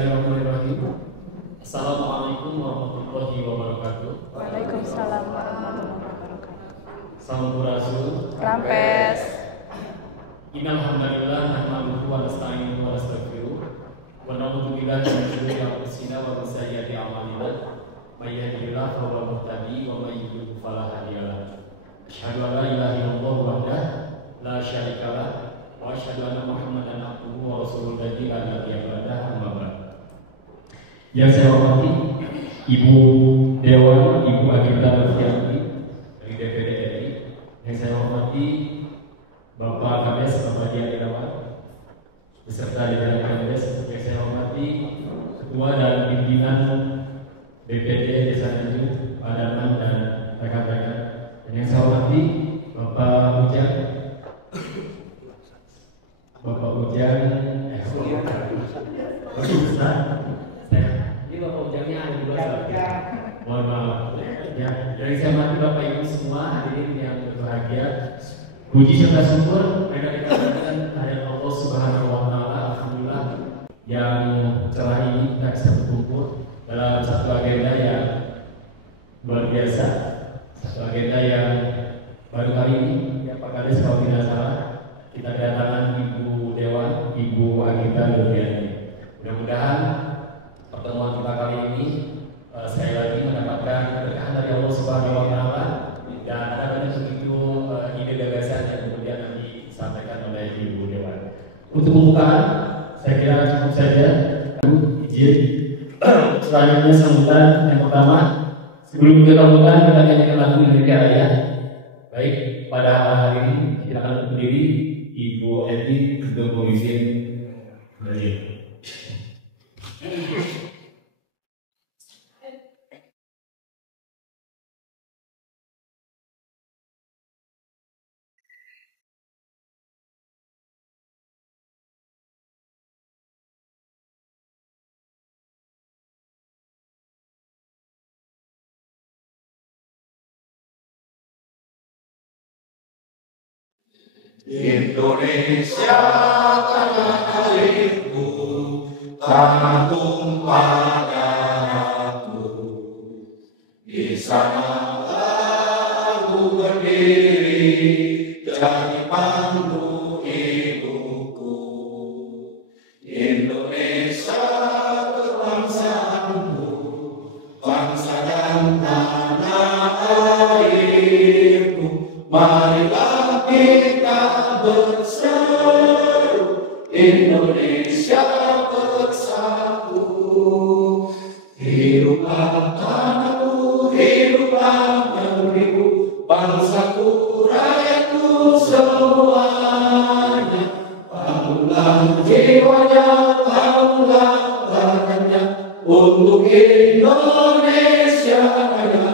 Bismillahirrahmanirrahim. Assalamualaikum warahmatullahi wabarakatuh. Waalaikumsalam warahmatullahi wabarakatuh. Sampurasun. Rampes. Innal hamdalillah nahmaduhu wa nasta'inuhu wa nastaghfiruh wa na'udzu billahi min shururi anfusina wa min sayyiati a'malina. May yahdihillahu fa huwal muhtadi wa may yudlil fala hadiya lahu. Asyhadu an la ilaha illallah wahdahu la syarika lahu wa asyhadu anna Muhammadan abduhu wa rasuluhu alladzi la nabiyya ba'dahu amma ba'd. Yang saya hormati Ibu Dewan, Ibu Agita Lutfianti dari DPD RI. Yang saya hormati Bapak Kades, Bapak Dian Irawan, beserta jajaran Kades. Yang saya hormati Ketua dan Pimpinan DPD Desa Tanjung, Pak Darman dan rekan-rekan. Dan yang saya hormati Bapak Ujang, Bapak Ujang, ini Bapak Ujangnya ada di luar. Mohon maaf. Ya, yang saya hormati Bapak Ibu semua hadirin yang berbahagia. Puji serta syukur mereka dikatakan hadirat Allah Subhanahu wa Ta'ala. Alhamdulillah yang celah ini kita bisa berkumpul dalam satu agenda yang luar biasa, satu agenda yang baru kali ini ya Pak Kades kalau tidak salah kita kedatangan Ibu Dewan, Ibu Agita Lutfianti. Mudah-mudahan pertemuan kita kali ini sekali lagi mendapatkan keberkahan dari Allah Subhanahu wa Ta'ala dan ada banyak begitu ide gagasan yang kemudian nanti disampaikan oleh Ibu Dewan. Untuk pembukaan saya kira cukup saja. Izin selanjutnya sambutan yang pertama. Sebelum kita mulai kita nyanyikan lagu Indonesia Raya. Baik, pada hari ini silakan berdiri Ibu Edi untuk memimpin berdiri. Indonesia tanah airku, tanah tumpah darahku. Di sana aku berdiri, jadi pandu ibuku. Indonesia kebangsaanku, bangsa dan tanah airku. Marilah kita bersatu, Indonesia bersatu. Hiduplah tanahku, hiduplah negeriku, bangsaku, rakyatku semuanya. Bangunlah jiwanya, bangunlah badannya untuk Indonesia Raya.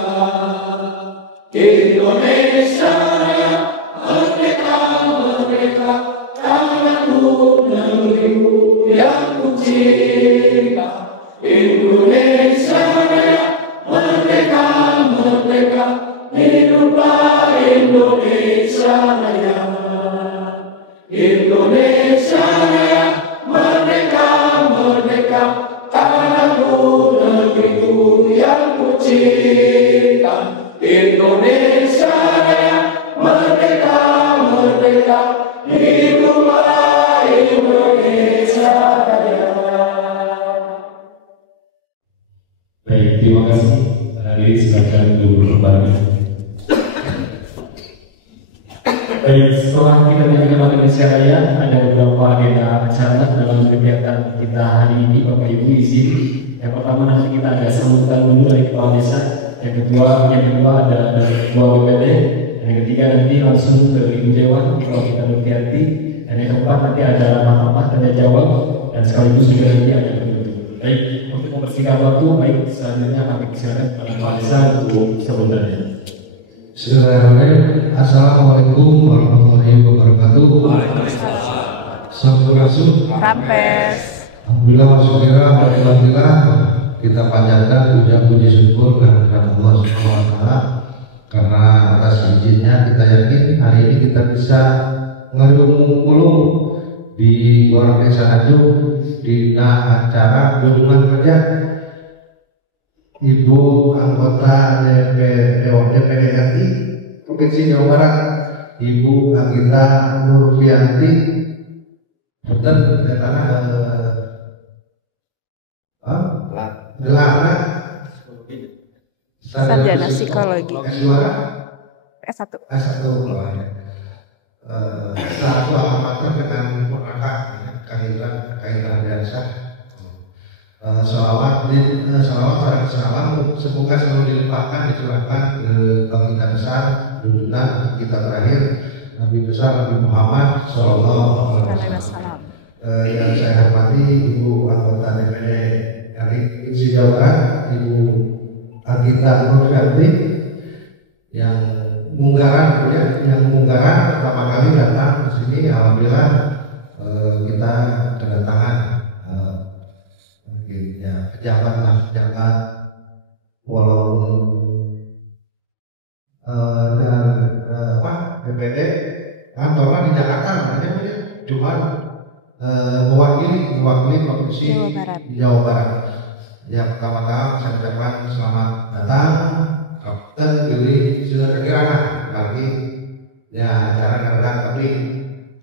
Indonesia Raya, merdeka, merdeka, tanahku, negeriku yang ku cinta. Indonesia Raya, merdeka, merdeka, hiduplah Indonesia Raya. Indonesia Raya, merdeka, merdeka, tanahku, negeriku yang ku cinta. Indonesia Raya, merdeka, merdeka, hiduplah Indonesia Raya. Baik, terima kasih. Hadirin silakan duduk kembali. Baik, setelah kita menyaksikan Indonesia Raya, ada beberapa agenda acara dalam kegiatan kita hari ini, Bapak Ibu izin. Yang pertama nanti kita ada sambutan dulu dari Kepala Desa. Yang kedua ada dari Ketua BPD. Yang ketiga nanti langsung ke Ibu Dewan, Ibu Agita Lutfianti. Dan yang keempat nanti ada ramah-ramah tanya jawab dan sekaligus juga nanti ada penutup. Baik, untuk mempersingkat waktu, baik selanjutnya kami silakan kepada Kepala Desa untuk sambutannya. Bismillahirrahmanirrahim. Assalamualaikum warahmatullahi wabarakatuh. Sampurasun. Rampes. Alhamdulillah wasyukurillah alhamdulillah kita panjatkan puja-puji syukur kehadirat Allah Subhanahu wa Ta'ala karena atas izinnya kita yakin hari ini kita bisa ngarung di Gor Desa Tanjung di acara kunjungan kerja Ibu anggota DPD RI Provinsi Jawa Barat, Ibu Agita Nurfianti, betul karena gelarnya Sarjana Psikologi. S2, S1. S1 satu amatir dengan purnaka kaitan biasa. Salawat semoga selalu dilimpahkan dicurahkan ke baginda besar junjungan kita terakhir Nabi besar Nabi Muhammad Sallallahu Alaihi Wasallam. Yang saya hormati Ibu anggota DPD RI Provinsi Jawa Barat, Ibu Agita Nurfianti yang munggaran pertama kali datang ke sini. Alhamdulillah kita kedatangan pejabat walaupun DPD kantornya di Jakarta, makanya cuma mewakili provinsi Jawa Barat. Yang pertama-tama saya ucapkan selamat datang Kapten Billy sudah kekirangan kali ya acara datang, tapi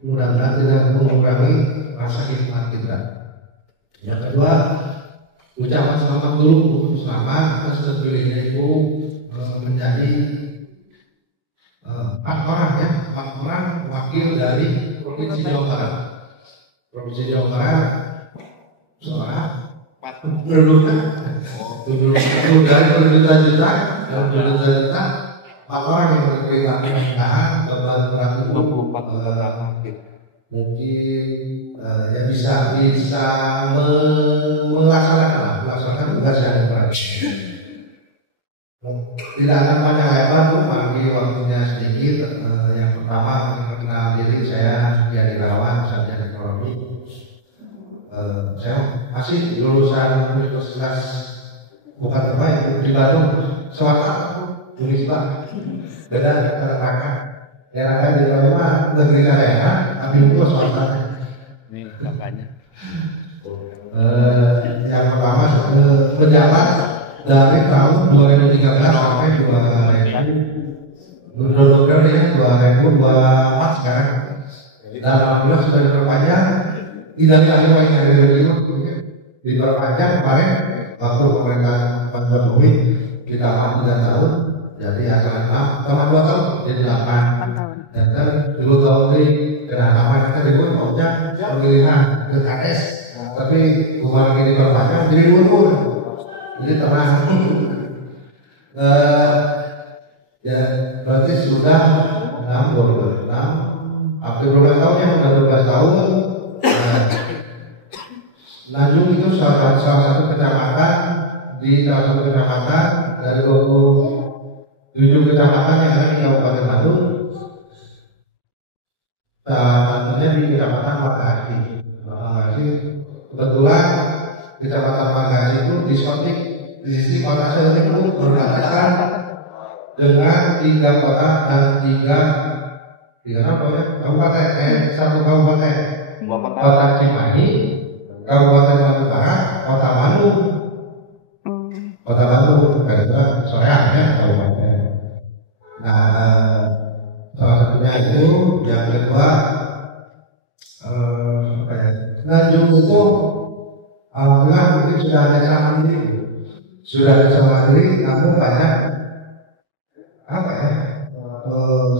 mudah-mudahan tidak mengurangi rasa khidmat kita. Yang kedua, ucapan selamat dulu, selamat atas terpilihnya Ibu menjadi 4 orang wakil dari Provinsi Jawa Barat. Provinsi Jawa Barat seorang penduduknya dari berjuta-juta 4 orang yang berkaitan pemerintahan beban 24 mungkin ya bisa melaksanakan tugas yang berat. Tidak akan banyak lebar tuh, bagi waktunya sedikit. Yang pertama mengenal diri, saya jadi relawan sarjana ekonomi. Saya masih lulusan Universitas bukan terbaik di Bandung, swasta, Unisba, dan terangkat. Daerah lain di rumah negeri daerah, tapi itu swasta. Ini makanya. Yang pertama menjabat dari tahun 2013 sampai 2024 sekarang. Dan alhamdulillah sudah diperpanjang. Tidak diperpanjang kemarin waktu pemerintahan Pak Jokowi kita 3 tahun. Jadi asal 6 sama 2 tahun jadi 8 tahun. Dan kan 2 tahun ini kenapa kita ribut maunya pemilihan ke KS, tapi kemarin ini diperpanjang jadi 2 tahun. Jadi tenang. Ya berarti sudah 6 hampir 12 tahun ya, sudah 12 tahun. Tanjung itu salah satu kecamatan dari 27 kecamatan yang ada di Kabupaten Bandung. Satunya di Kecamatan Magasi. Kebetulan Kecamatan Magasi itu diskotik di sisi kota Semarang itu berbatasan dengan 3 kota dan 3 kabupaten, 1 kabupaten. Kota Cimahi, Kabupaten Bandung Barat, Kota Bandung. Kota Bandung, karena soreang ya kabupaten. Nah, salah satunya itu, yang kedua, Tanjung itu, alhamdulillah mungkin sudah ada desa mandiri, namun banyak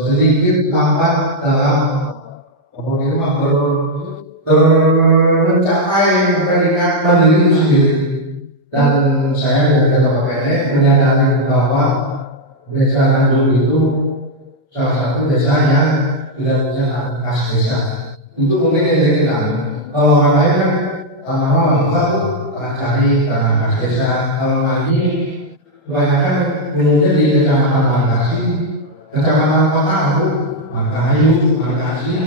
sedikit lambat dalam mencapai predikat mandiri itu sendiri. Dan saya dari Ketua PPD menyadari bahwa Desa Tanjung itu salah satu desa yang tidak punya kas desa. Itu mungkin yang saya kenal. Kalau orang lain kan tanah cari tanah kas desa. Kalau lagi kebanyakan umumnya di Kecamatan Magasi, Kecamatan Kota Abu, Margahayu, Magasi,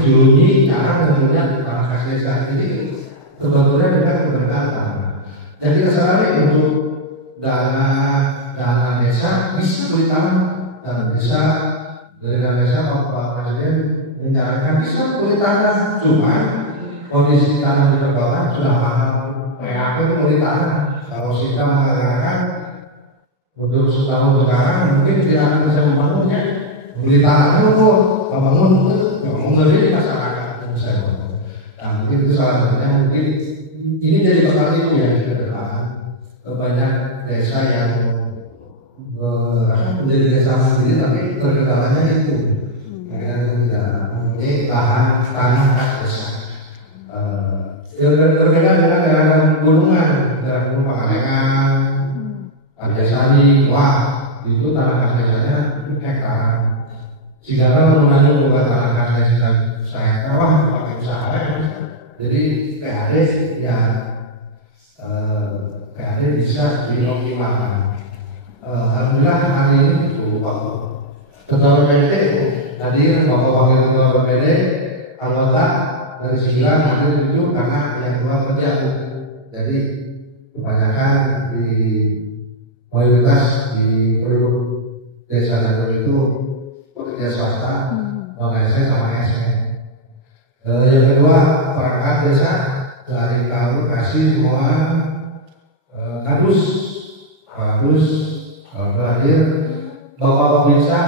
Jurunyi, cara kemudian tanah kas desa. Jadi sebetulnya dengan berdata. Jadi kesalahan untuk dana desa bisa beli tanah dan bisa dari dana desa Pak Presiden menjalankan bisa kulit tanah, cuma kondisi tanah di perkotaan sudah mahal. Kayak aku kulit tanah, kalau kita mengatakan untuk setahun sekarang mungkin tidak akan bisa membangunnya. Kulit tanah itu membangun itu ngeri masyarakat saya. Nah mungkin itu salah satunya, mungkin ini jadi bakal itu ya ke depan. Banyak desa yang menjadi desa mandiri tapi terkendalanya itu akhirnya tidak mempunyai lahan tanah khas desa. Berbeda dengan daerah gunungan, daerah gunung Pangalengan, Arjasari, wah itu tanah khas desanya hektar. Jika menggunakan bukan tanah khas desa saya, wah pakai usaha ya. Jadi PAD ya PAD bisa dioptimalkan. Alhamdulillah hari ini Ketua BPD hadir, Bapak Wakil Ketua BPD, anggota dari 9 hadir 7 karena yang dua kerja. Jadi kebanyakan di mayoritas di penduduk desa Nandung itu pekerja swasta, saya sama SM. Yang kedua perangkat desa dari kami kasih semua kadus hadir, Bapak Babinsa,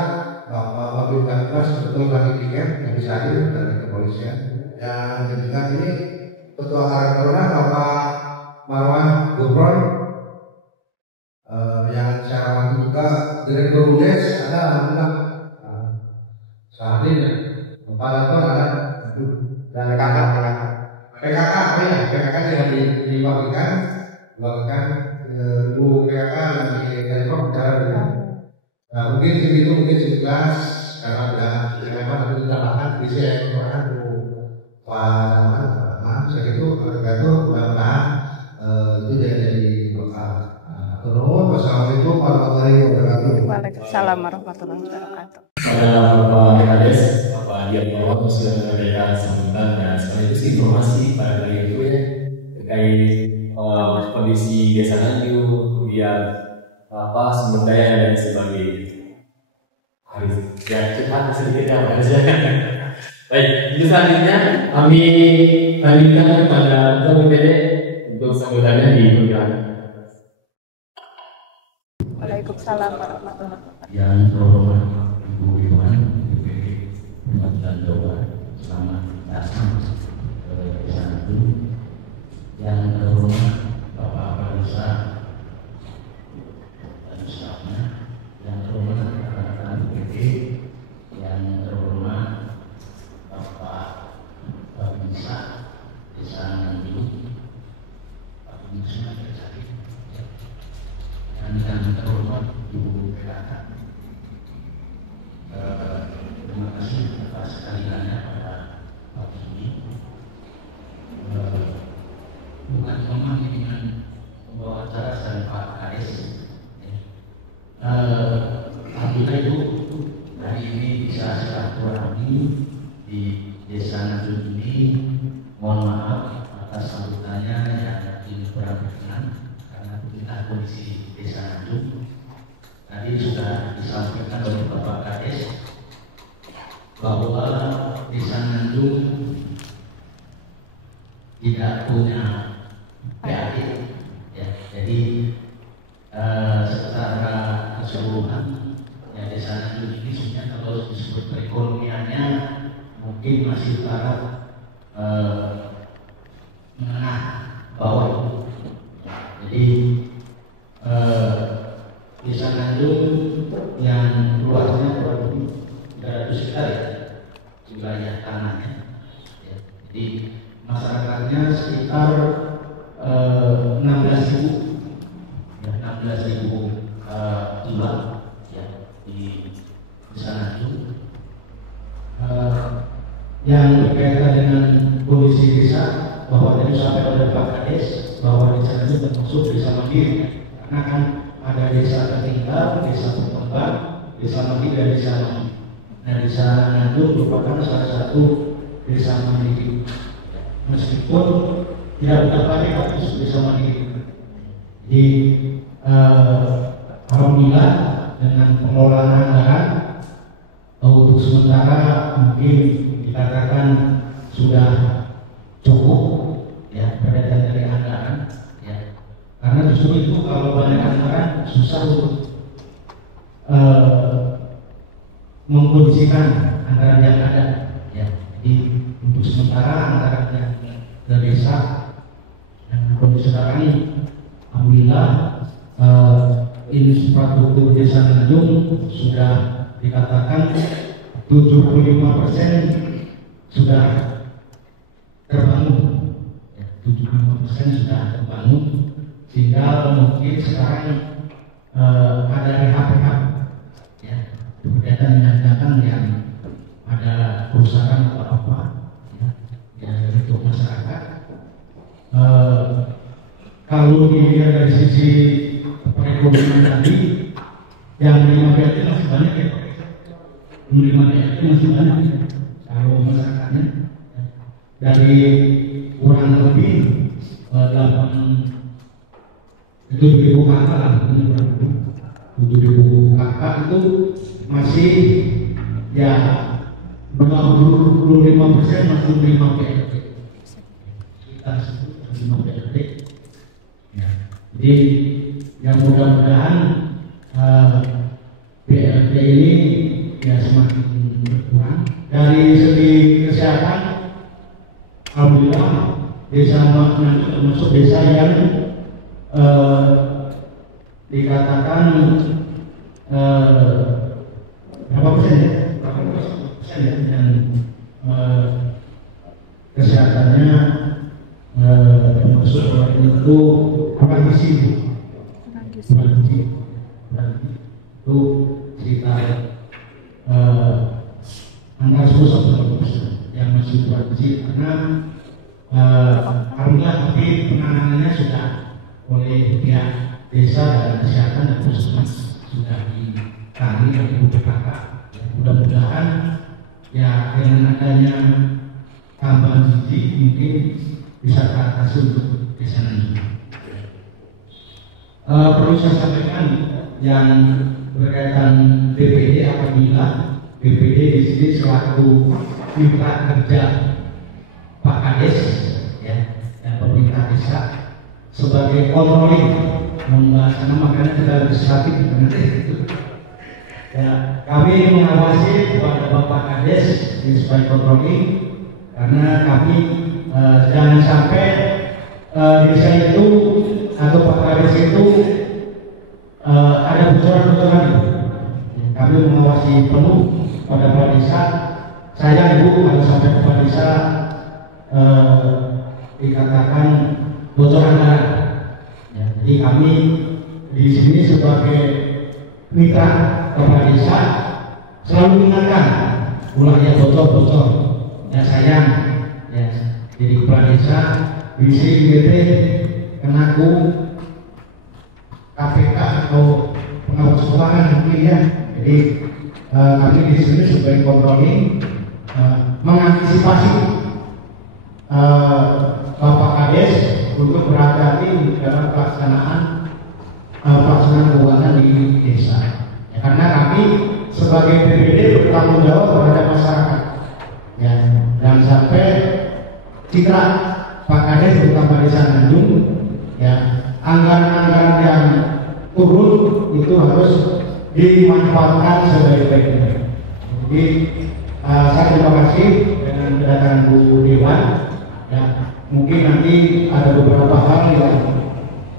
Bapak Babinsa betul lagi tiket yang bisa hadir dari kepolisian. Yang ketiga ini Ketua Karangtaruna Bapak Marwan Gubron, yang saya hormati juga Direktur UDES ada alhamdulillah saat ini Bapak Lampor ada dan PKK yang dibagikan Bu PKK di Telkom bicara. Nah mungkin segitu, mungkin 11 karena sudah memang nanti kita bahkan bisa yang Pak segitu kalau itu mudah-mudahan itu jadi bekal. Terus wassalamualaikum warahmatullahi wabarakatuh. Waalaikumsalam warahmatullahi wabarakatuh. Bapak Kades, Bapak Diamono sudah memberikan sambutan dan sekaligus informasi pada kali itu ya terkait kondisi desa Nandung, kemudian sumber daya dan sebagainya. Harus ya cepat sedikit apa saja. Baik, itu selanjutnya kami lanjutkan kepada Ketua BPD untuk sambutannya dipersilakan. Waalaikumsalam warahmatullahi wabarakatuh. Yang terhormat Ibu Iwan BPD Pembangunan Jawa, selamat datang ke Desa Nandung. Yang terhormat Bapak Babinsa dan stafnya, yang terhormat rekan-rekan BPD, yang terhormat Bapak Babinsa Desa Nandung, Pak Babinsa Desa dan yang terhormat Ibu PKK. Terima kasih atas kehadirannya pada pagi ini. Bukan cuma dengan membawa acara dari Pak Kades. Alhamdulillah itu hari ini bisa silaturahmi di Desa Nandung ini. Mohon maaf atas sambutannya yang ini kurang berkenan karena kita kondisi Desa Nandung. Tadi sudah disampaikan oleh Bapak Kades bahwa Desa Nandung tidak punya PAD, ya. Jadi secara keseluruhan ya Desa Nandung ini sebenarnya kalau disebut perekonomiannya mungkin masih taraf menengah bawah. Jadi Desa Nandung yang luasnya kurang lebih 300 hektar ya, wilayah tanahnya. Ya. Jadi masyarakatnya sekitar 16.000 ya, 16.000 jiwa ya di Desa Nandung. Yang berkaitan dengan kondisi desa bahwa tadi sampai oleh Pak Kades bahwa Desa Nandung termasuk desa mandiri karena kan ada desa tertinggal, desa berkembang, desa mandiri dan desa mandiri. Nah, Desa Nandung merupakan salah satu desa mandiri. Meskipun tidak mendapatkan status desa mandiri. Jadi alhamdulillah dengan pengelolaan anggaran untuk sementara mungkin dikatakan sudah cukup ya berkaitan dari anggaran ya, karena justru itu kalau banyak anggaran susah untuk mengkondisikan anggaran yang ada ya. Jadi untuk sementara anggaran yang dari desa yang kondisi sekarang ini alhamdulillah infrastruktur desa Nganjung sudah dikatakan 75% sudah terbangun ya, 75% sudah terbangun, sehingga mungkin sekarang ada rehab-rehab ya berkaitan dengan yang ada kerusakan atau apa ya untuk masyarakat. Kalau dilihat dari sisi perekonomian tadi, yang menerima BLT masih banyak ya, menerima BLT masih banyak ya. Kalau masyarakatnya dari kurang lebih 7.000 kakak lah, 7.000 kakak itu masih ya 25% masih menerima BLT, sekitar 5 BLT ya. Jadi yang mudah-mudahan BLT ini ya semakin berkurang. Dari segi kesehatan, alhamdulillah desa Nganjung termasuk desa yang dikatakan berapa persen ya? Berapa persen ya? Dan kesehatannya termasuk itu kurang gizi, itu sekitar antara 10-20% yang masih kurang gizi, karena alhamdulillah tapi penanganannya sudah oleh pihak desa dan kesehatan dan puskesmas sudah ditangani oleh BPKK. Mudah-mudahan ya dengan adanya tambahan gizi mungkin bisa teratasi untuk desa ini. Perlu saya sampaikan yang berkaitan BPD, apabila BPD di sini selaku mitra kerja Pak Kades ya, dan pemerintah desa sebagai controlling membahasnya, makanya kita legislatif itu ya, kami mengawasi kepada Bapak Kades sebagai controlling, karena kami jangan sampai desa itu atau Pak Kades itu ada bocoran-bocoran. Kami mengawasi penuh pada Kepala Desa. Saya Ibu kalau sampai Kepala Desa dikatakan bocoran anggaran. Ya, jadi kami di sini sebagai mitra Kepala Desa selalu mengingatkan, ulah ya bocor-bocor, ya sayang, ya. Jadi Kepala Desa bisa IGT kenaku KPK atau pengawas keuangan mungkin ya. Jadi kami di sini sebagai controlling mengantisipasi Bapak Kades untuk berhati-hati dalam pelaksanaan keuangan di desa. Ya, karena kami sebagai BPD bertanggung jawab terhadap masyarakat. Ya, jangan sampai citra Pak Kades terutama Desa Nganjung ya, anggaran-anggaran yang turun itu harus dimanfaatkan sebaik-baiknya. Jadi saya terima kasih dengan kedatangan Bu Dewan. Ya, mungkin nanti ada beberapa hal yang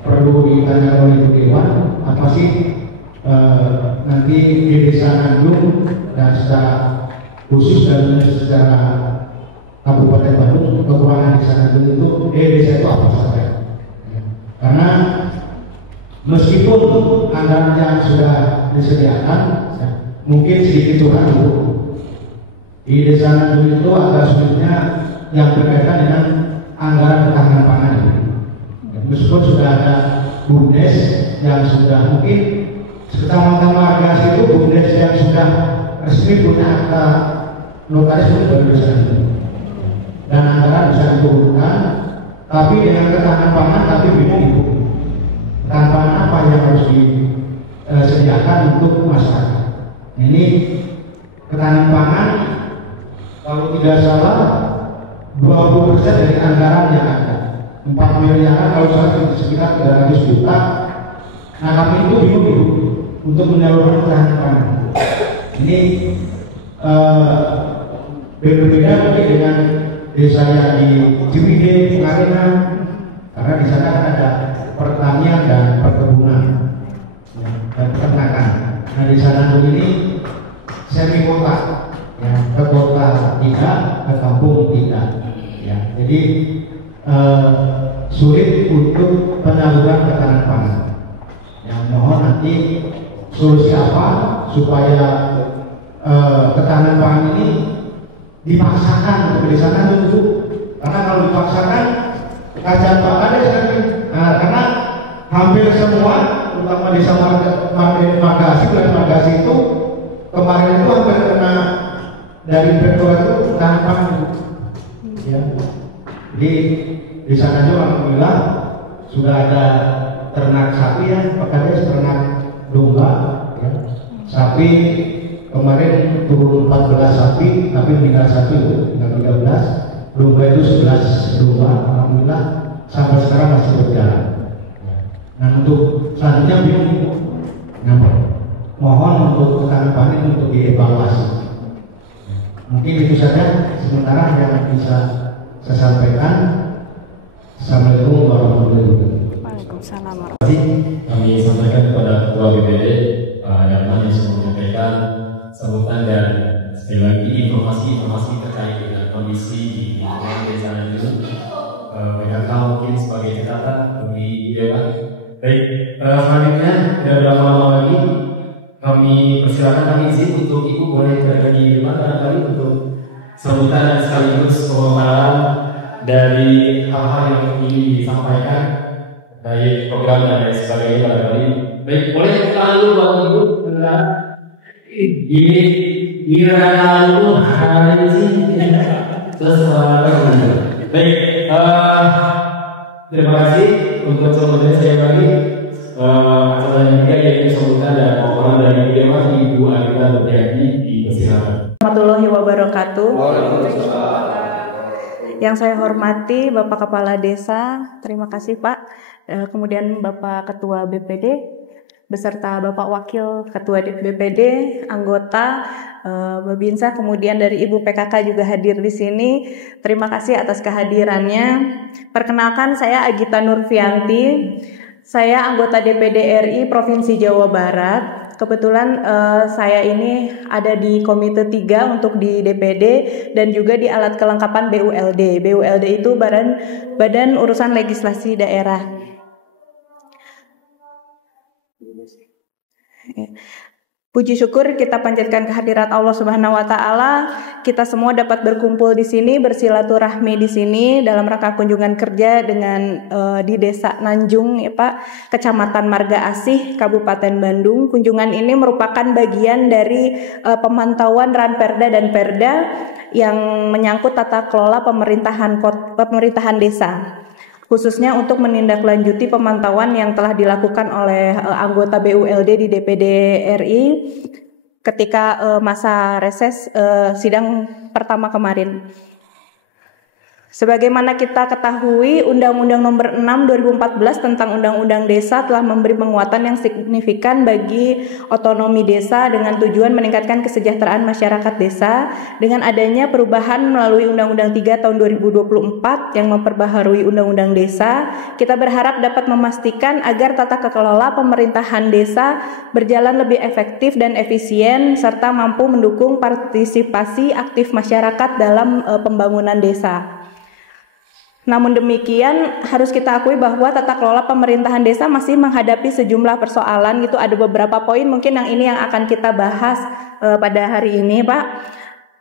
perlu ditanya oleh Bu Dewan. Apa sih nanti di Desa Nganjung dan secara khusus dan secara Kabupaten Bandung kekurangan Desa Nganjung itu desa itu apa saja? Ya. Karena meskipun anggaran yang sudah disediakan ya, mungkin sedikit kurang Bu. Di Desa Nganjung itu agak sulitnya yang berkaitan dengan anggaran ketahanan pangan. Ya, meskipun sudah ada BUMDes yang sudah mungkin kecamatan warga itu BUMDes yang sudah resmi punya akta notaris itu baru Desa Nganjung. Dan anggaran bisa diturunkan, tapi dengan ketahanan pangan tapi bingung Ibu. Ketahanan apa yang harus disediakan untuk masyarakat. Ini ketahanan pangan kalau tidak salah 20% dari anggaran yang ada 4 miliar kalau salah sekitar 300 juta. Nah kami itu bingung untuk menyalurkan ketahanan pangan. Ini berbeda mungkin dengan desa yang di Ciwidey, Pengalengan, karena di sana ada pertanian dan perkebunan ya, dan peternakan. Nah di sana ini semi kota, ya, ke kota tidak, ke kampung tidak. Ya, jadi sulit untuk penyaluran ketahanan pangan. Yang mohon nanti solusi apa supaya ketahanan pangan ini dipaksakan untuk di sana dulu, karena kalau dipaksakan kajian Pak Kades karena hampir semua, terutama desa Magasi, dan Magasi itu kemarin itu hampir kena dari Pemprov itu ketahanan pangan. Ya. Jadi di sana juga alhamdulillah sudah ada ternak sapi ya, Pak Kades, ternak domba ya. Sapi kemarin turun 14 sapi, tapi meninggal 1 tinggal 13. Domba itu 11 domba, alhamdulillah sampai sekarang masih berjalan. Nah untuk selanjutnya bingung, mohon untuk ketahanan pangan untuk dievaluasi. Mungkin itu saja sementara yang bisa saya sampaikan. Assalamualaikum warahmatullahi wabarakatuh. Waalaikumsalam warahmatullahi wabarakatuh. Kami sampaikan kepada Ketua BPD Pak Darman yang sudah menyampaikan sambutan dan sekali lagi informasi terkait dengan kondisi di lingkungan desa Nanjung. Banyak hal mungkin sebagai catatan bagi Dewan. Baik, selanjutnya tidak lama-lama lagi kami persilakan, kami izin untuk Ibu boleh berada di depan barangkali untuk sambutan dan sekaligus pemaparan dari hal-hal yang ingin disampaikan dari program dan lain sebagainya barangkali. Baik, boleh lalu Bapak Ibu ini kira lalu hari ini sesuatu. Baik, terima kasih untuk sambutannya saya bagi acara yang ketiga yaitu sambutan dan pemaparan dari Dewan Ibu Alita Nurjati di persilakan. Warahmatullahi wabarakatuh. Yang saya hormati Bapak Kepala Desa, terima kasih Pak. Kemudian Bapak Ketua BPD, beserta Bapak Wakil Ketua BPD, anggota Babinsa, kemudian dari Ibu PKK juga hadir di sini. Terima kasih atas kehadirannya. Perkenalkan, saya Agita Nurfianti. Saya anggota DPD RI Provinsi Jawa Barat. Kebetulan saya ini ada di Komite 3 untuk di DPD dan juga di alat kelengkapan BULD. BULD itu Badan Urusan Legislasi Daerah. Puji syukur kita panjatkan kehadirat Allah Subhanahu wa taala. Kita semua dapat berkumpul di sini, bersilaturahmi di sini dalam rangka kunjungan kerja dengan di Desa Nanjung ya Pak, Kecamatan Marga Asih, Kabupaten Bandung. Kunjungan ini merupakan bagian dari pemantauan Ranperda dan Perda yang menyangkut tata kelola pemerintahan desa, khususnya untuk menindaklanjuti pemantauan yang telah dilakukan oleh anggota BULD di DPD RI ketika masa reses sidang pertama kemarin. Sebagaimana kita ketahui, Undang-Undang Nomor 6 2014 tentang Undang-Undang Desa telah memberi penguatan yang signifikan bagi otonomi desa dengan tujuan meningkatkan kesejahteraan masyarakat desa. Dengan adanya perubahan melalui Undang-Undang 3 tahun 2024 yang memperbaharui Undang-Undang Desa, kita berharap dapat memastikan agar tata kelola pemerintahan desa berjalan lebih efektif dan efisien serta mampu mendukung partisipasi aktif masyarakat dalam pembangunan desa. Namun demikian, harus kita akui bahwa tata kelola pemerintahan desa masih menghadapi sejumlah persoalan. Itu ada beberapa poin mungkin yang ini yang akan kita bahas pada hari ini, Pak.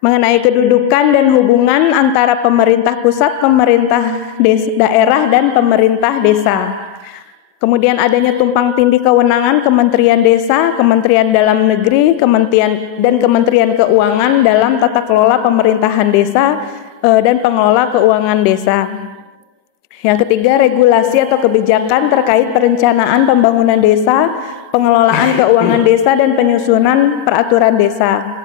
Mengenai kedudukan dan hubungan antara pemerintah pusat, pemerintah daerah, dan pemerintah desa. Kemudian adanya tumpang tindih kewenangan Kementerian Desa, Kementerian Dalam Negeri, Kementerian Keuangan dalam tata kelola pemerintahan desa dan pengelola keuangan desa. Yang ketiga, regulasi atau kebijakan terkait perencanaan pembangunan desa, pengelolaan keuangan desa, dan penyusunan peraturan desa.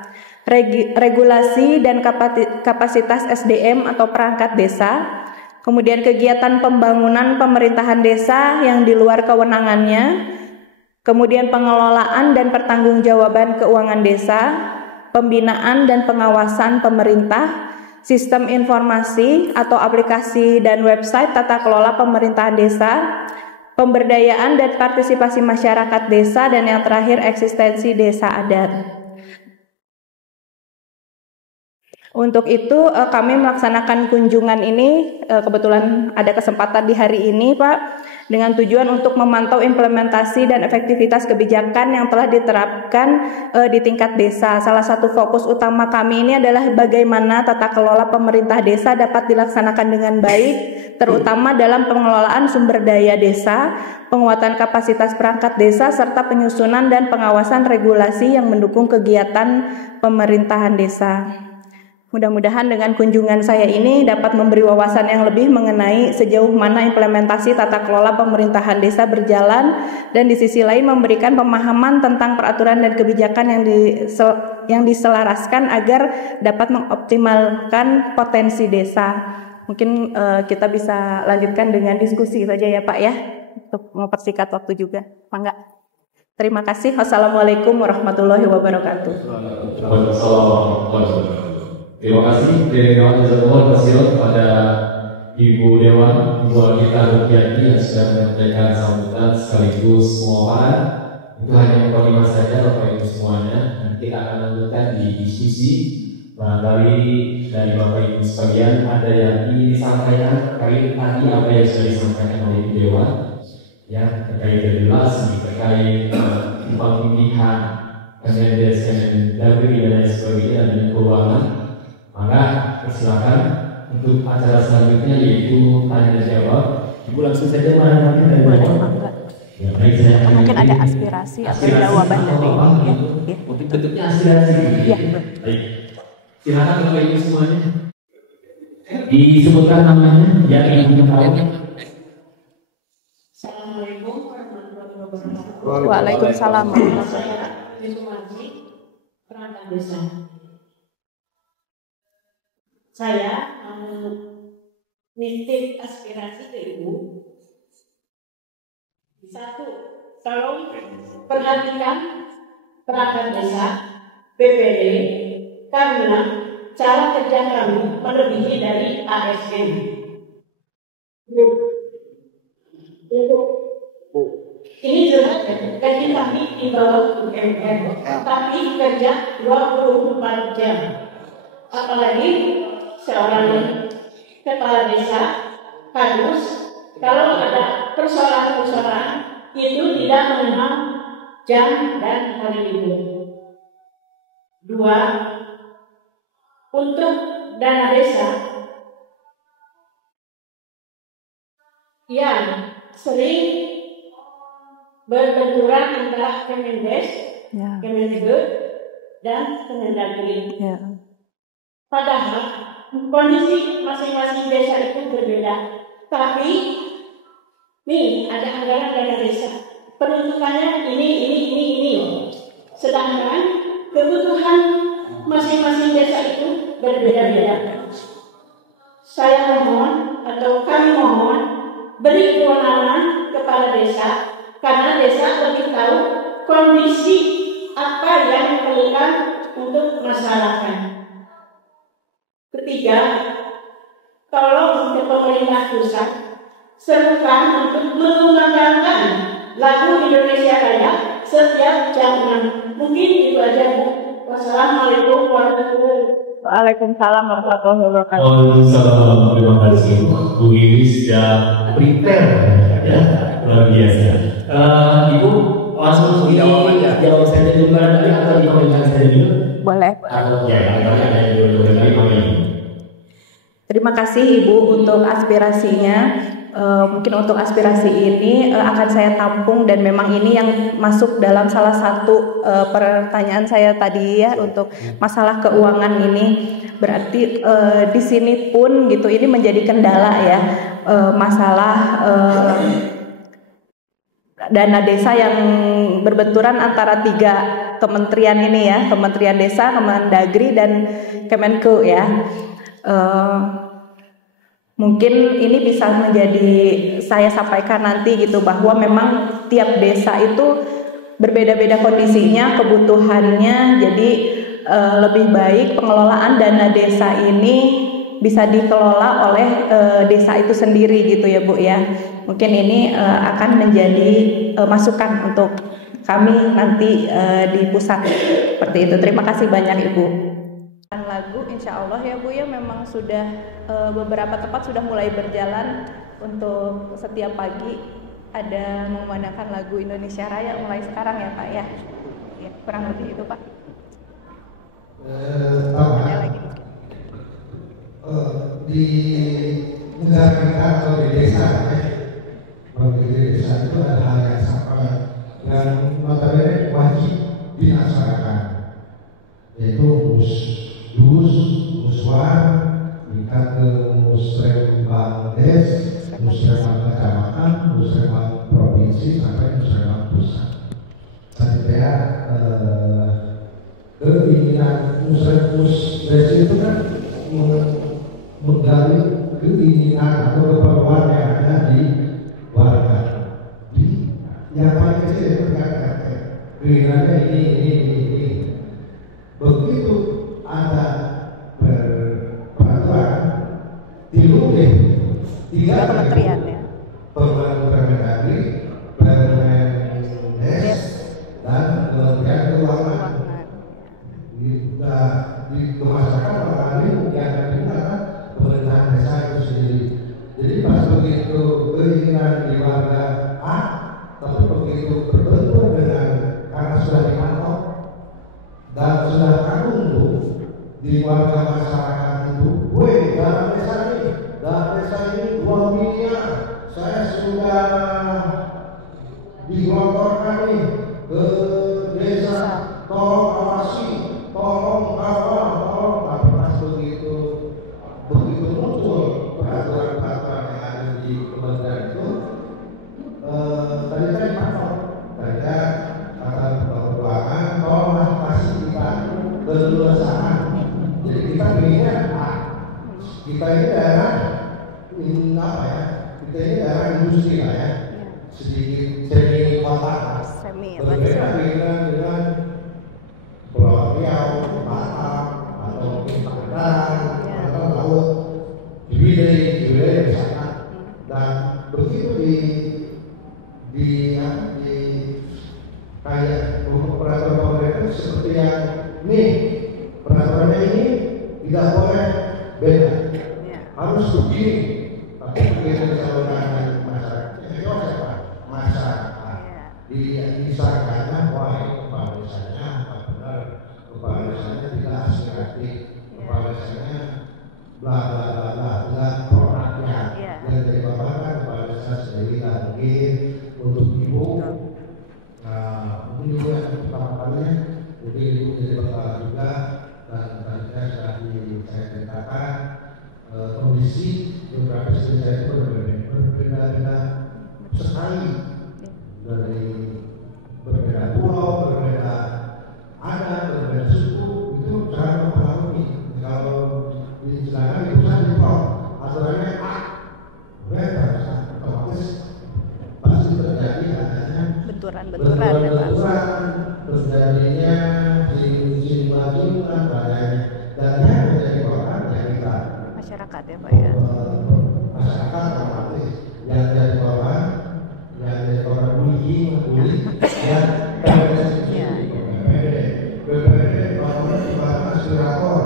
regulasi dan kapasitas SDM atau perangkat desa, kemudian kegiatan pembangunan pemerintahan desa yang di luar kewenangannya, kemudian pengelolaan dan pertanggungjawaban keuangan desa, pembinaan dan pengawasan pemerintah, sistem informasi atau aplikasi dan website tata kelola pemerintahan desa, pemberdayaan dan partisipasi masyarakat desa, dan yang terakhir eksistensi desa adat. Untuk itu kami melaksanakan kunjungan ini, kebetulan ada kesempatan di hari ini Pak, dengan tujuan untuk memantau implementasi dan efektivitas kebijakan yang telah diterapkan di tingkat desa. Salah satu fokus utama kami ini adalah bagaimana tata kelola pemerintah desa dapat dilaksanakan dengan baik, terutama dalam pengelolaan sumber daya desa, penguatan kapasitas perangkat desa, serta penyusunan dan pengawasan regulasi yang mendukung kegiatan pemerintahan desa. Mudah-mudahan dengan kunjungan saya ini dapat memberi wawasan yang lebih mengenai sejauh mana implementasi tata kelola pemerintahan desa berjalan, dan di sisi lain memberikan pemahaman tentang peraturan dan kebijakan yang diselaraskan agar dapat mengoptimalkan potensi desa. Mungkin kita bisa lanjutkan dengan diskusi saja ya Pak ya, untuk mempersingkat waktu juga. Mangga. Terima kasih. Wassalamualaikum warahmatullahi wabarakatuh. Terima kasih dari Dewan Jazakallah Khairan kepada Ibu Dewan, Ibu Alkita Rupiati yang sudah menyampaikan sambutan sekaligus penguapan. Itu hanya mukadimah saja Bapak Ibu semuanya. Nanti kita akan lanjutkan di diskusi. Barangkali dari Bapak Ibu sekalian ada yang ingin disampaikan terkait tadi apa yang sudah disampaikan oleh Ibu Dewan, ya, terkait regulasi, terkait pemilihan Kemendes, Kemendagri dan lain sebagainya, dan keuangan. Maka persilakan untuk acara selanjutnya yaitu tanya dan jawab. Ibu langsung saja menanggapi dari bawah. Ya, baik, saya mungkin ada aspirasi atau jawaban dari ya. Untuk bentuknya aspirasi. Ya. Baik. Silakan Bapak Ibu semuanya. Disebutkan namanya, yang ingin tahu. Assalamualaikum warahmatullahi wabarakatuh. Waalaikumsalam. Saya Sumarji, perangkat desa. Saya nitip aspirasi ke Ibu. Satu, tolong perhatikan perangkat desa, BPD, karena cara kerja kami melebihi dari ASN. Ini jelas gaji kami di bawah UMR, tapi kerja 24 jam. Apalagi seorang kepala desa harus, kalau ada persoalan-persoalan itu tidak mengenal jam dan hari libur. Dua, untuk dana desa yang sering berbenturan antara Kemendes, Kemendikbud, dan Kemendagri. Padahal kondisi masing-masing desa itu berbeda. Tapi nih ada anggaran dana desa, peruntukannya ini. Sedangkan kebutuhan masing-masing desa itu berbeda-beda. Saya mohon atau kami mohon beri kewenangan kepada desa, karena desa lebih tahu kondisi apa yang diperlukan untuk masyarakat. Ketiga, tolong ke pemerintah pusat serukan untuk mengumandangkan lagu Indonesia Raya setiap jam 6. Mungkin itu aja, Bu. Wassalamualaikum warahmatullahi wabarakatuh. Waalaikumsalam warahmatullahi wabarakatuh. Waalaikumsalam, terima kasih. Bu Iwi sudah prepare ya, luar biasa. Ibu langsung jawab saja dulu barangkali atau dikomentari saja dulu. Boleh. Terima kasih Ibu untuk aspirasinya. Mungkin untuk aspirasi ini akan saya tampung, dan memang ini yang masuk dalam salah satu pertanyaan saya tadi ya, untuk masalah keuangan ini. Berarti di sini pun gitu ini menjadi kendala ya, masalah dana desa yang berbenturan antara tiga kementerian ini ya, Kementerian Desa, Kemendagri dan Kemenku ya. Mungkin ini bisa menjadi saya sampaikan nanti gitu, bahwa memang tiap desa itu berbeda-beda kondisinya, kebutuhannya. Jadi lebih baik pengelolaan dana desa ini bisa dikelola oleh desa itu sendiri gitu ya Bu ya. Mungkin ini akan menjadi masukan untuk kami nanti di pusat seperti itu. Terima kasih banyak Ibu. Lagu insya Allah ya Bu ya, memang sudah beberapa tempat sudah mulai berjalan untuk setiap pagi ada memandangkan lagu Indonesia Raya mulai sekarang ya Pak ya. Ya kurang lebih itu Pak. Ada lagi mungkin. Di negara kita atau di desa di desa itu ada hal yang sama yang notabene wajib dilaksanakan, yaitu muswar tingkat ke musrembang des, musrembang kecamatan, musrembang provinsi sampai musrembang pusat. Saya keinginan musrembus des itu kan menggali keinginan atau keperluan yang ada di warga. Yang paling kecil itu berkata keinginannya ini. Begitu ada peraturan diluncurkan tiga kementerian ya, Permendagri, Permendes, dan Kementerian Keuangan. Dikemaskan orang ini yang digunakan pemerintahan desa itu sendiri. Jadi pas begitu keinginan di warga A, tapi begitu berbentur dengan karena sudah dimantau dan sudah tertumbuh di warga masyarakat itu, dalam desa ini 2 miliar, saya sudah digelontorkan nih ke desa, tolong awasi, tolong kawal, tapi pas begitu muncul peraturan-peraturan yang ada di kementerian itu, tadi saya dipantau, kata keuangan, tolong kasih kita keleluasaan. Jadi kita pilihnya kita ini daerah kita ini daerah industri lah ya, sedikit semi kota, berbeda dengan Pulau Riau, Batam, atau mungkin Pangandaran, atau laut di wilayah di sana. Dan begitu di kayak peraturan pemerintah seperti yang ini, peraturannya ini tidak boleh beda, harus begini. Tapi begitu disalurkan masyarakat, disangkanya wah kepala desanya benar, kepala desanya tidak aspiratif, kepala desanya bla bla bla bla bla produknya yang dari bapak kan kepala desa sendiri lah mungkin untuk ibu. Mungkin ibu yang pertama kalinya, mungkin ibu jadi kepala juga, dan tadi saya ceritakan kondisi geografis desa itu berbeda-beda sekali, dari berbeda pulau, berbeda adat, berbeda suku, itu sangat mempengaruhi. Kalau di sedangkan di pusat di pulau aturannya A, mereka otomatis pasti terjadi adanya benturan, terjadinya simbang-simbang padanya, dan yang menjadi korban ya kita masyarakat ya Pak ya. Masyarakat otomatis yang jadi korban, bullying, ya, BPD, bahwa ibarat aspirator,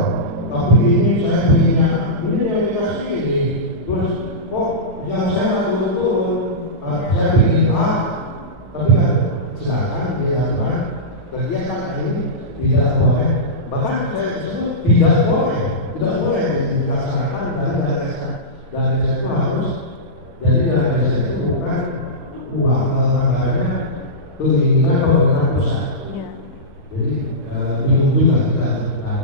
tapi ini saya punya, ini yang dikasih ini, terus kok yang saya lakukan turun, saya bikin A, tapi kan sedangkan di aturan kegiatan ini tidak boleh, bahkan saya sebut tidak boleh dilaksanakan dari desa, dan desa itu harus, jadi dalam desa itu bukan uang anggarannya keinginan pemerintah pusat. Jadi dibutuhkan kita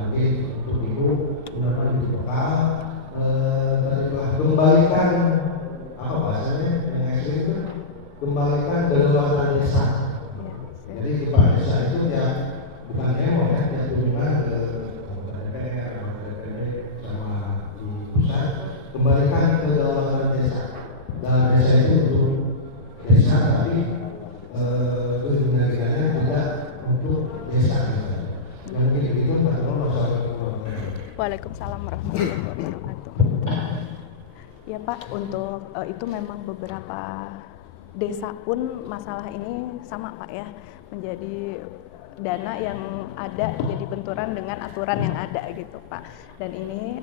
mungkin untuk ibu mudah-mudahan dibekal kembalikan apa bahasanya yang ekstrim itu, kembalikan keleluasan desa. Jadi kepala desa itu ya kembalikan ke dalam desa. Dalam desa itu untuk desa, tapi kegunaan tidak untuk desa. Yang begitu Pak Nono. Waalaikumsalam warahmatullahi wabarakatuh. Ya Pak, untuk itu memang beberapa desa pun masalah ini sama Pak ya, menjadi dana yang ada jadi benturan dengan aturan yang ada gitu Pak. Dan ini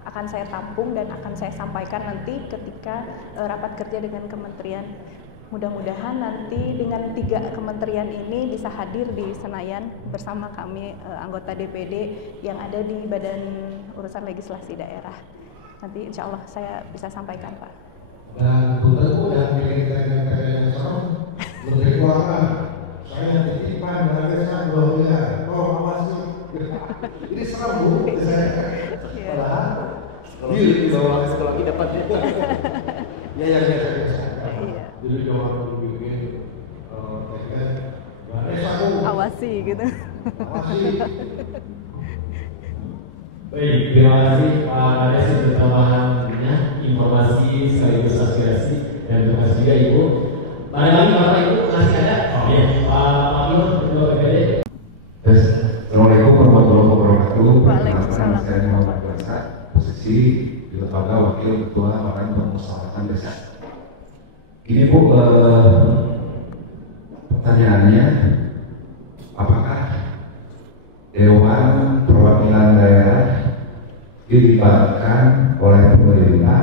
akan saya tampung dan akan saya sampaikan nanti ketika rapat kerja dengan kementerian. Mudah-mudahan nanti dengan 3 kementerian ini bisa hadir di Senayan bersama kami anggota DPD yang ada di Badan Urusan Legislasi Daerah. Nanti insya Allah saya bisa sampaikan Pak. Dan Bundaku yang milik sama Menteri Keuangan, saya titipkan dari desa 2 miliar. Oh masih, ini serem Bu, saya. Padahal di bawah sekolah kita dapat ya. Ya biasa. Jadi jangan bikin awasi gitu. Awasi. Baik, terima kasih Pak Kades untuk tambahannya, informasi sekaligus aspirasi, dan terima kasih juga Ibu. Barangkali Bapak Ibu masih ada? Oh ya, Pak Maklum, Ketua BPD. Assalamualaikum warahmatullahi wabarakatuh. Waalaikumsalam. Saya Muhammad Barsa, posisi di lembaga Wakil Ketua Badan Permusyawaratan Desa. Ini Bu, pertanyaannya, apakah Dewan Perwakilan Daerah dilibatkan oleh pemerintah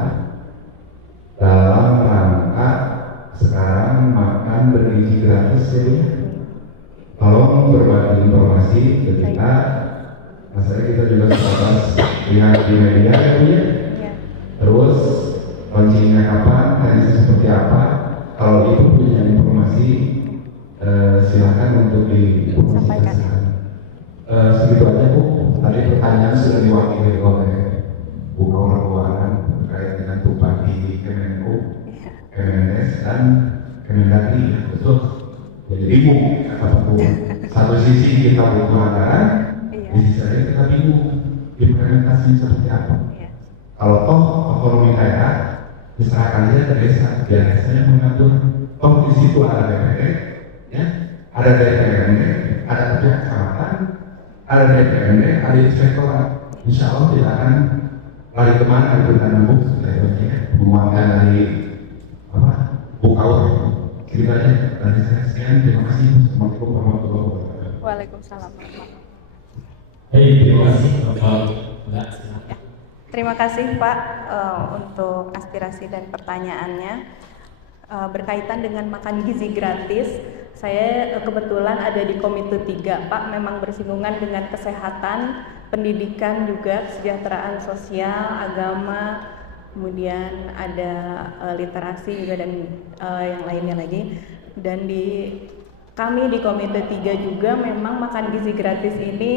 dalam rangka sekarang makan bergizi gratis ya? Tolong berbagi informasi ketika masalah kita juga sebatas lihat di media ya Bu ya. Terus launchingnya kapan, hadisnya seperti apa? Kalau itu punya informasi silakan untuk dipublikasikan. Segitu aja Bu. Tadi pertanyaan sudah diwakili oleh Bu Kaumar Keuangan terkait dengan Bupati Kemenko, Kemenes dan Kemendagri. Betul. Jadi bingung kata Bu. Satu sisi kita butuh anggaran, di sisi lain kita bingung implementasinya seperti apa. Kalau toh otonomi daerah diserahkan aja ke desa, biar desanya mengatur. Toh di situ ada DPD, ya, ada DPRD, ada pihak kecamatan, ada DPRD, ada inspektorat. Insya Allah tidak akan lari kemana itu dana Bu, menguangkan dari apa? Bukaur. Gitu aja. Dari saya sekian, terima kasih. Assalamualaikum warahmatullahi wabarakatuh. Waalaikumsalam. Baik, terima kasih Bapak. Terima kasih Pak untuk aspirasi dan pertanyaannya. Berkaitan dengan makan gizi gratis, saya kebetulan ada di Komite 3 Pak, memang bersinggungan dengan kesehatan, pendidikan juga, kesejahteraan sosial, agama, kemudian ada literasi juga dan yang lainnya lagi. Dan kami di Komite 3 juga memang makan gizi gratis ini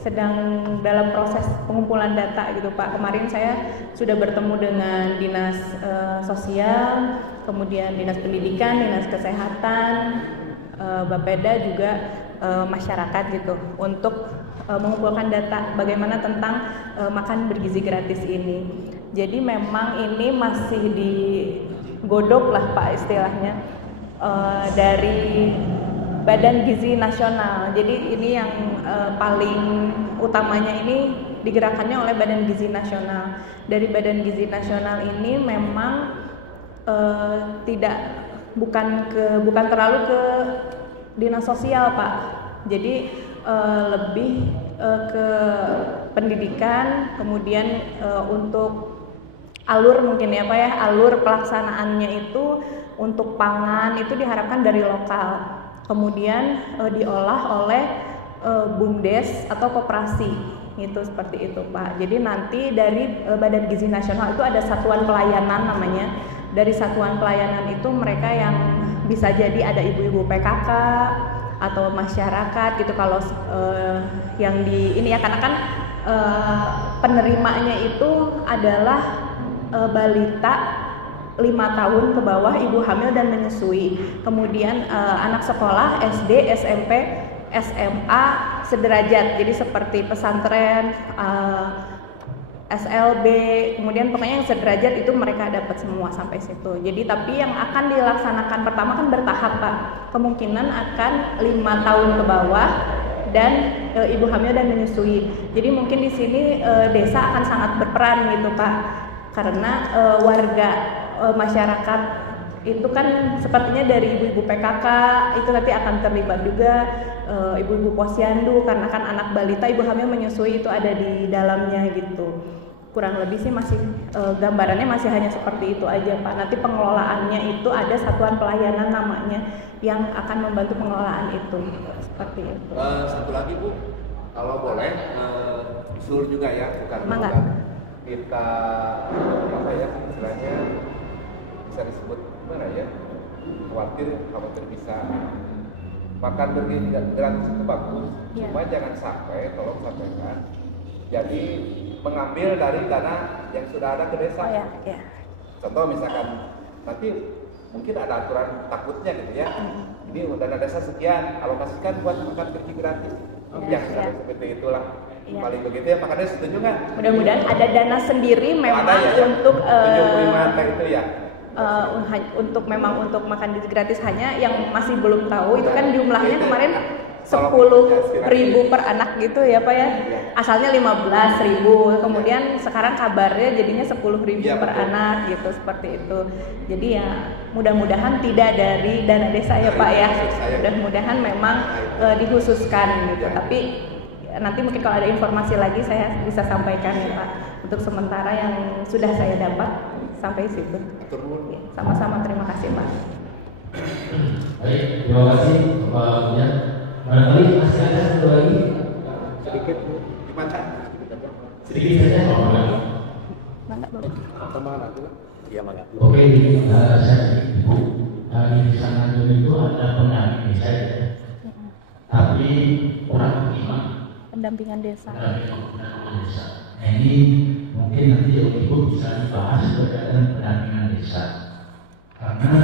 sedang dalam proses pengumpulan data gitu Pak. Kemarin saya sudah bertemu dengan Dinas Sosial, kemudian Dinas Pendidikan, Dinas Kesehatan, Bapeda juga masyarakat gitu untuk mengumpulkan data bagaimana tentang makan bergizi gratis ini. Jadi memang ini masih digodok lah Pak istilahnya dari Badan Gizi Nasional. Jadi ini yang paling utamanya ini digerakkannya oleh Badan Gizi Nasional. Dari Badan Gizi Nasional ini memang bukan terlalu ke dinas sosial Pak. Jadi lebih ke pendidikan, kemudian untuk alur mungkin ya Pak ya, alur pelaksanaannya itu untuk pangan itu diharapkan dari lokal. Kemudian diolah oleh BUMDes atau koperasi itu seperti itu Pak. Jadi nanti dari Badan Gizi Nasional itu ada satuan pelayanan namanya. Dari satuan pelayanan itu mereka yang bisa jadi ada ibu-ibu PKK atau masyarakat gitu. Kalau yang di ini ya karena kan penerimanya itu adalah balita 5 tahun ke bawah, ibu hamil dan menyusui, kemudian anak sekolah SD, SMP, SMA sederajat, jadi seperti pesantren, SLB, kemudian pokoknya yang sederajat itu mereka dapat semua sampai situ. Jadi tapi yang akan dilaksanakan pertama kan bertahap Pak. Kemungkinan akan 5 tahun ke bawah dan ibu hamil dan menyusui. Jadi mungkin di sini desa akan sangat berperan gitu Pak. Karena warga masyarakat itu kan sepertinya dari ibu-ibu PKK itu nanti akan terlibat juga, ibu-ibu posyandu karena kan anak balita ibu hamil menyusui itu ada di dalamnya gitu. Kurang lebih sih masih gambarannya masih hanya seperti itu aja Pak. Nanti pengelolaannya itu ada satuan pelayanan namanya yang akan membantu pengelolaan itu seperti itu. Satu lagi Bu, kalau boleh usul juga ya, bukan kita apa ya istilahnya bisa disebut gimana ya, khawatir bisa makan bergizi gratis itu bagus, cuma jangan sampai, tolong sampaikan, jadi mengambil dari dana yang sudah ada ke desa. Contoh misalkan nanti mungkin ada aturan takutnya gitu ya, ini dana desa sekian, alokasikan buat makan bergizi gratis, seperti itulah. Paling begitu ya, makanya setuju nggak? Mudah-mudahan ada dana sendiri memang untuk itu ya. Untuk memang untuk makan gratis hanya yang masih belum tahu itu kan jumlahnya kemarin 10.000 per anak gitu ya Pak ya. Asalnya 15.000, kemudian sekarang kabarnya jadinya 10.000 per anak gitu seperti itu. Jadi ya mudah-mudahan tidak dari dana desa ya Pak ya. Mudah-mudahan memang dikhususkan gitu. Tapi nanti mungkin kalau ada informasi lagi saya bisa sampaikan ya Pak. Untuk sementara yang sudah saya dapat sampai situ. Sama-sama, terima kasih Pak. Baik, terima kasih Pak Punya. Barangkali masih ada satu lagi sedikit dibaca sedikit saja kalau lagi. Tambahan aja lah. Iya Mangga. Oke, saya Ibu di sana itu ada pendamping saya, tapi orang imam. Pendampingan desa. Nah, ini mungkin nanti Ibu bisa dibahas berkaitan pendampingan desa, karena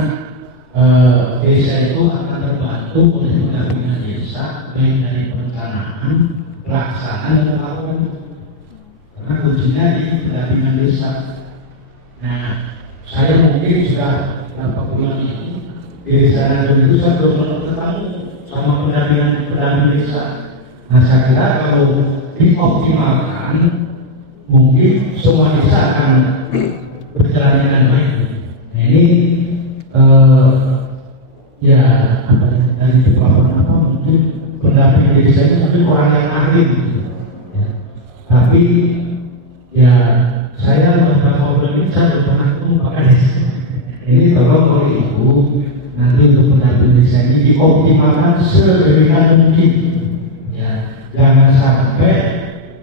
desa itu akan terbantu oleh pendampingan desa baik dari perencanaan, pelaksanaan dan pengawasan. Karena kuncinya di pendampingan desa. Nah, saya mungkin sudah beberapa bulan ini di desa itu saya belum ketemu sama pendampingan desa. Nah, saya kira kalau dioptimalkan, mungkin semua desa akan berjalan dengan baik. Nah, ini ya apa dari beberapa mungkin pendamping desa itu mungkin orang yang ahli, ya. Tapi ya saya beberapa bulan ini saya pernah ketemu Pak Kades. Ini tolong oleh Ibu nanti untuk pendamping desa ini dioptimalkan sedemikian mungkin. Jangan sampai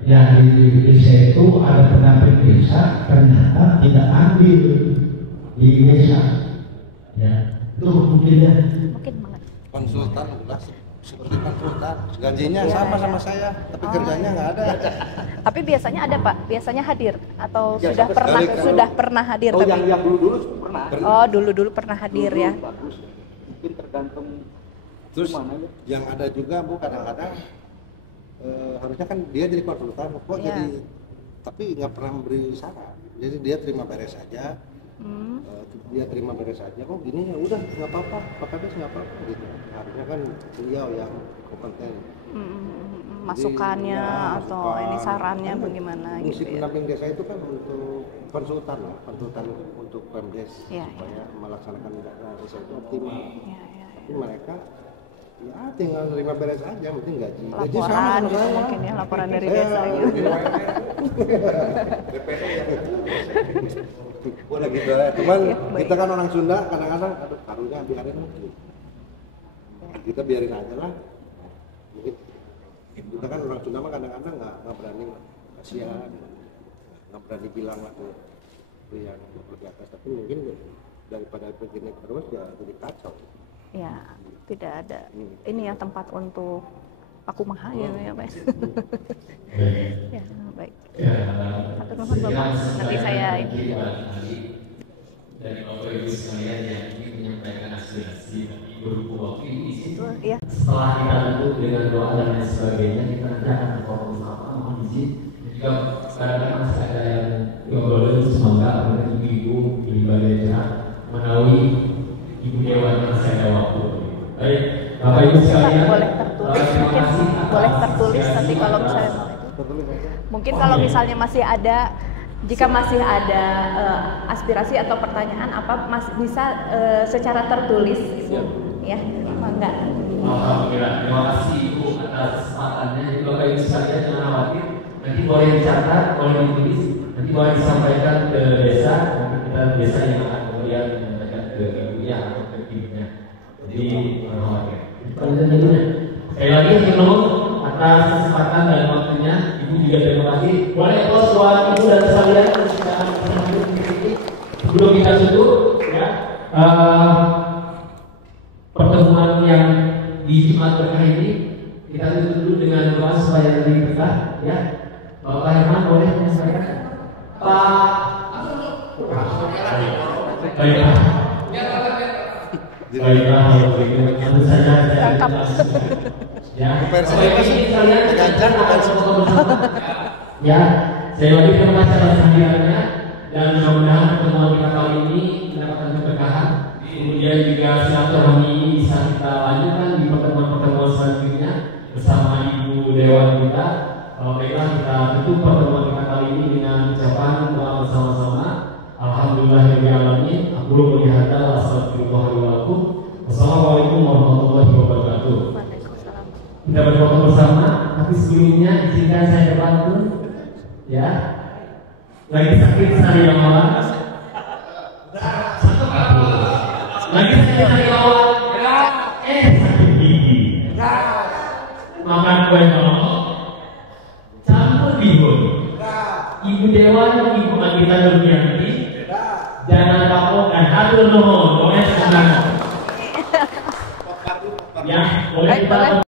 yang di desa itu ada pendamping desa ternyata tidak ambil di desa, ya itu mungkin ya. Mungkin banget. Konsultan udah seperti konsultan, gajinya sama saya, tapi kerjanya nggak ada. Tapi biasanya ada Pak, biasanya hadir atau sudah pernah hadir? Tapi yang dulu pernah. Oh dulu pernah hadir ya. Bagus. Mungkin tergantung. Terus yang ada juga Bu kadang-kadang harusnya kan dia jadi konsultan kok jadi, tapi nggak pernah memberi saran, jadi dia terima beres saja. Dia terima beres saja, kok gini ya udah nggak apa-apa, Pak Kades nggak apa-apa gitu. Harusnya kan beliau yang kompeten. Masukannya atau ini sarannya bagaimana fungsi gitu ya. pendamping desa itu kan untuk konsultan untuk Pemdes supaya melaksanakan desa itu optimal. Tapi mereka ya tinggal terima beres aja, penting gaji. Laporan gitu mungkin ya, laporan dari desa gitu. Boleh gitu ya. Cuman kita kan orang Sunda kadang-kadang aduh karunya biarin gitu. Kita biarin aja lah. Mungkin kita kan orang Sunda mah kadang-kadang nggak berani kasihan, nggak berani bilang lah ke yang di atas, tapi mungkin daripada begini terus ya jadi kacau. Ya, tidak ada. Ini ya tempat untuk aku mahal ya Pak. Ya, baik. Atur nuhun Bapak. Nanti saya dari Bapak Ibu sekalian yang ingin menyampaikan aspirasi berhubung waktu ini ya. Setelah kita tutup dengan doa dan lain sebagainya, kita nanti akan fokus apa mohon izin. Juga kadang-kadang masih ada yang semoga ibu-ibu di Balai menawi ibu dewan masih ada waktu. Baik, Bapak Ibu sekalian, boleh tertulis, mungkin boleh tertulis nanti kalau misalnya mau itu. Mungkin kalau misalnya masih ada, jika masih ada aspirasi atau pertanyaan apa bisa secara tertulis, Ibu, ya, mangga. Alhamdulillah, terima kasih Ibu atas kesempatannya. Jadi Bapak Ibu sekalian jangan khawatir, nanti boleh dicatat, boleh ditulis, nanti boleh disampaikan ke desa, nanti kita desa yang akan kemudian menyampaikan ke ibunya atau ke ibunya. Jadi jangan khawatir. Sekali lagi menurut atas kesempatan dan waktunya, Ibu juga terima kasih. Boleh pos buat Ibu dan sekalian sebelum kita tutup, ya. Pertemuan yang di Jumat berkah ini kita tutup dulu dengan doa supaya lebih berkah, ya. Bapak Herman boleh menyampaikan. Pak. Baiklah. Baiklah, tentu saja saya ya. Ya, saya lagi terima kasih atas hadirannya dan mudah-mudahan pertemuan kita kali ini mendapatkan keberkahan. Kemudian juga silaturahmi ini bisa kita lanjutkan di pertemuan-pertemuan selanjutnya bersama Ibu Dewan kita. Baiklah, kita tutup pertemuan kita kali ini dengan ucapan doa bersama-sama. Alhamdulillahirobbilalamin. Aku melihat astagfirullahaladzim. Wassalamualaikum warahmatullahi wabarakatuh. Kita berfoto bersama, tapi sebelumnya izinkan saya bantu, ya. Lagi sakit hari yang malam. Lagi sakit hari awal. Sakit gigi. Makan kue nolok. Campur bihun. Ibu Dewan, Ibu Agita Nurmianti. Jangan kapok dan atur nuhun. Boleh sekarang. Ya, boleh kita.